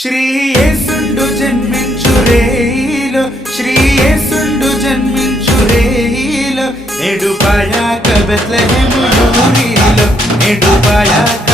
శ్రీ యేసుండు జన్మించు రేయిలో, శ్రీ యేసుండు జన్మించు రేయిలో, నేడు పాయాక బెత్లెహేము యూరిలో, నేడు పాయాక